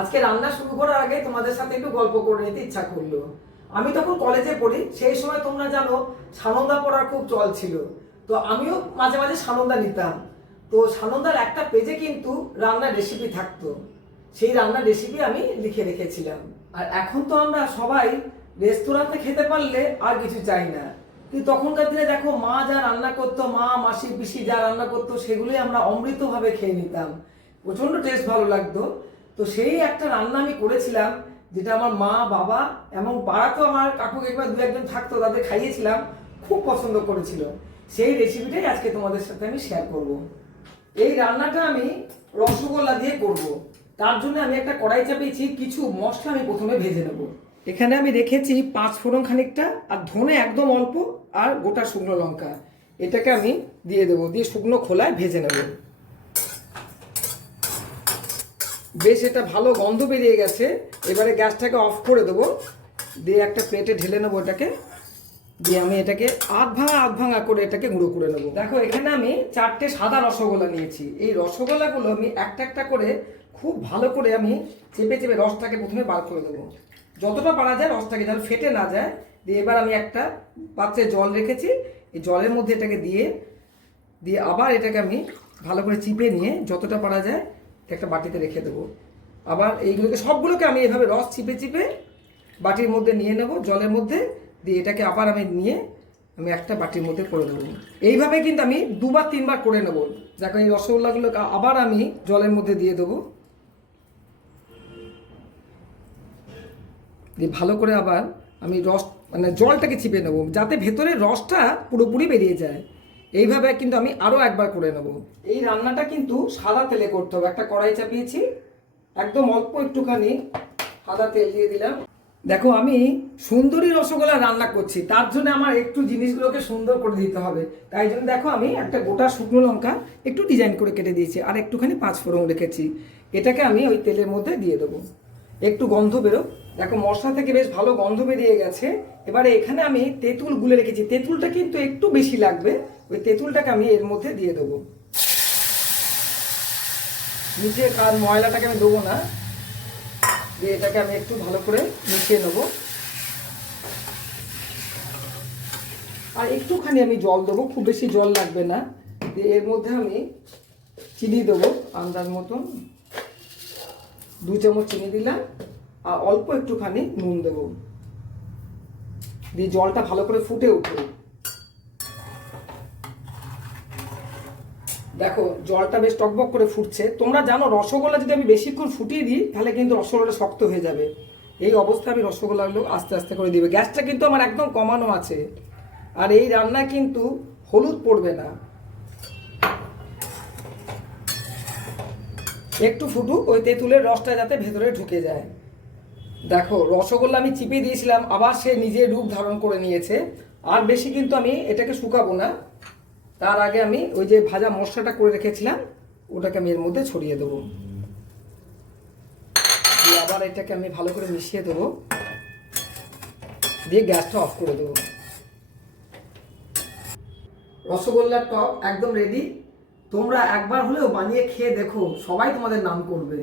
আজকে রান্না শুরু করার আগে তোমাদের সাথে একটু গল্প করে নিতে ইচ্ছা করলো। আমি তখন কলেজে পড়ি, সেই সময় তোমরা জানো সানন্দা পড়ার খুব চল ছিল। তো আমিও মাঝে মাঝে সানন্দা নিতাম। তো সানন্দার একটা পেজে কিন্তু রান্নার রেসিপি থাকতো, সেই রান্নার রেসিপি আমি লিখে রেখেছিলাম। আর এখন তো আমরা সবাই রেস্তোরাঁতে খেতে পারলে আর কিছু চাই না, কিন্তু তখনকার দিনে দেখো মা যা রান্না করতো, মা মাসি পিসি যা রান্না করতো, সেগুলোই আমরা অমৃতভাবে খেয়ে নিতাম। প্রচণ্ড টেস্ট ভালো লাগতো। তো সেই একটা রান্না আমি করেছিলাম, যেটা আমার মা বাবা এবং পাড়াতেও আমার কাকু কাকিমা দু একজন থাকতো, তাদের খাইয়েছিলাম, খুব পছন্দ করেছিল। সেই রেসিপিটাই আজকে তোমাদের সাথে আমি শেয়ার করব। এই রান্নাটা আমি রসগোল্লা দিয়ে করব। তার জন্য আমি একটা কড়াই চাপিয়েছি, কিছু মশলা আমি প্রথমে ভেজে নেব। এখানে আমি রেখেছি 5 ফোড়ন খানিকটা, আর ধনে একদম অল্প, আর গোটা শুকনো লঙ্কা। এটাকে আমি দিয়ে দেবো, দিয়ে শুকনো খোলায় ভেজে নেব। বেশ এটা ভালো গন্ধ বেরিয়ে গেছে। এবারে গ্যাসটাকে অফ করে দেবো, দিয়ে একটা প্লেটে ঢেলে নেবো এটাকে। দিয়ে আমি এটাকে আধ ভাঙা করে এটাকে গুঁড়ো করে নেবো। দেখো এখানে আমি 4টে সাদা রসগোল্লা নিয়েছি। এই রসগোল্লাগুলো আমি একটা একটা করে খুব ভালো করে আমি চেপে চেপে রসটাকে প্রথমে বার করে দেবো, যতটা পারা যায় রসটাকে যেন ফেটে না যায়। দিয়ে এবার আমি একটা পাত্রে জল রেখেছি, এই জলের মধ্যে এটাকে দিয়ে দিয়ে আবার এটাকে আমি ভালো করে চিপে নিয়ে যতটা পারা যায় একটা বাটিতে রেখে দেবো। আবার এইগুলোকে সবগুলোকে আমি এভাবে রস চিপে চিপে বাটির মধ্যে নিয়ে নেব, জলের মধ্যে দিয়ে এটাকে আবার আমি নিয়ে আমি একটা বাটির মধ্যে করে দেবো। এইভাবে কিন্তু আমি 2-3 বার করে নেব। দেখো এই রসগোল্লাগুলোকে আবার আমি জলের মধ্যে দিয়ে দেবো, দিয়ে ভালো করে আবার আমি রস মানে জলটাকে চিপে নেব, যাতে ভেতরে রসটা পুরোপুরি বেরিয়ে যায়। এইভাবে কিন্তু আমি আরও একবার করে নেব। এই রান্নাটা কিন্তু সাদা তেলে করতে হবে। একটা কড়াই চাপিয়েছি, একদম অল্প একটুখানি সাদা তেল দিয়ে দিলাম। দেখো আমি সুন্দরী রসগোল্লা রান্না করছি, তার জন্য আমার একটু জিনিসগুলোকে সুন্দর করে দিতে হবে। তাই জন্য দেখো আমি একটা গোটা শুকনো লঙ্কা একটু ডিজাইন করে কেটে দিয়েছি, আর একটুখানি 5 ফোড়ন রেখেছি। এটাকে আমি ওই তেলের মধ্যে দিয়ে দেবো, একটু গন্ধ বেরো। দেখো মশলা থেকে বেশ ভালো গন্ধ বেরিয়ে গেছে। এবারে এখানে আমি তেঁতুল গুলে রেখেছি, তেঁতুলটা কিন্তু একটু বেশি লাগবে। ওই তেঁতুলটাকে আমি এর মধ্যে দিয়ে দেবো। নিচে আর ময়লাটাকে আমি দেবো না, দিয়ে এটাকে আমি একটু ভালো করে মিশিয়ে নেবো। আর একটুখানি আমি জল দেবো, খুব বেশি জল লাগবে না। দিয়ে এর মধ্যে আমি চিনি দেবো আন্দাজ মতন, 2 চামচ চিনি দিলাম, আর অল্প একটুখানি নুন দেবো। দিয়ে জলটা ভালো করে ফুটে উঠবে। দেখো জলটা বেশ টকবক করে ফুটছে। তোমরা জানো রসগোল্লা যদি আমি বেশিক্ষণ ফুটিয়ে দিই তাহলে কিন্তু রসগোল্লাটা শক্ত হয়ে যাবে। এই অবস্থায় আমি রসগোল্লাগুলো আস্তে আস্তে করে দিবে। গ্যাসটা কিন্তু আমার একদম কমানো আছে। আর এই রান্নায় কিন্তু হলুদ পড়বে না। একটু ফুটুক, ওই তেঁতুলের রসটা যাতে ভেতরে ঢুকে যায়। দেখো রসগোল্লা আমি চিপে দিয়েছিলাম, আবার সে নিজের রূপ ধারণ করে নিয়েছে। আর বেশি কিন্তু আমি এটাকে শুকাবো না। তার আগে আমি ওই যে ভাজা মশলাটা করে রেখেছিলাম ওটাকে আমি এর মধ্যে ছড়িয়ে দেবো, দিয়ে আবার এটাকে আমি ভালো করে মিশিয়ে দেবো, দিয়ে গ্যাসটা অফ করে দেবো। রসগোল্লার টক একদম রেডি। তোমরা একবার হলেও বানিয়ে খেয়ে দেখো, সবাই তোমাদের নাম করবে।